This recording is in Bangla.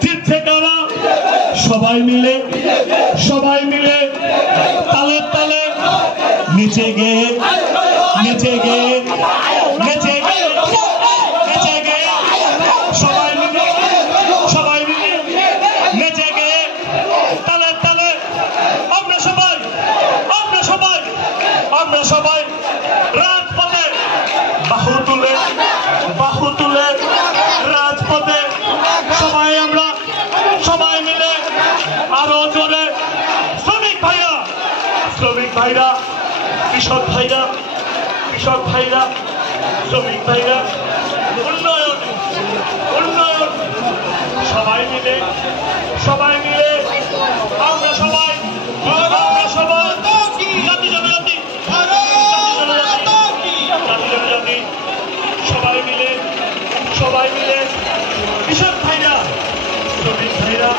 জিতছে কারা? সবাই মিলে তালে তালে নিচে গিয়ে সবাই মিলে নেচে গিয়ে তালে তালে আমরা সবাই রাজপথে বাহু তুলে রাজপথে আমরা সবাই মিলে আরো জোরে শ্রমিক ভাইরা কৃষক ভাইরা শ্রমিক ভাইরা উন্নয়ন সবাই মিলে আমরা সবাই জাতি জনজাতি সবাই মিলে কৃষক ভাইরা শ্রমিক ভাইরা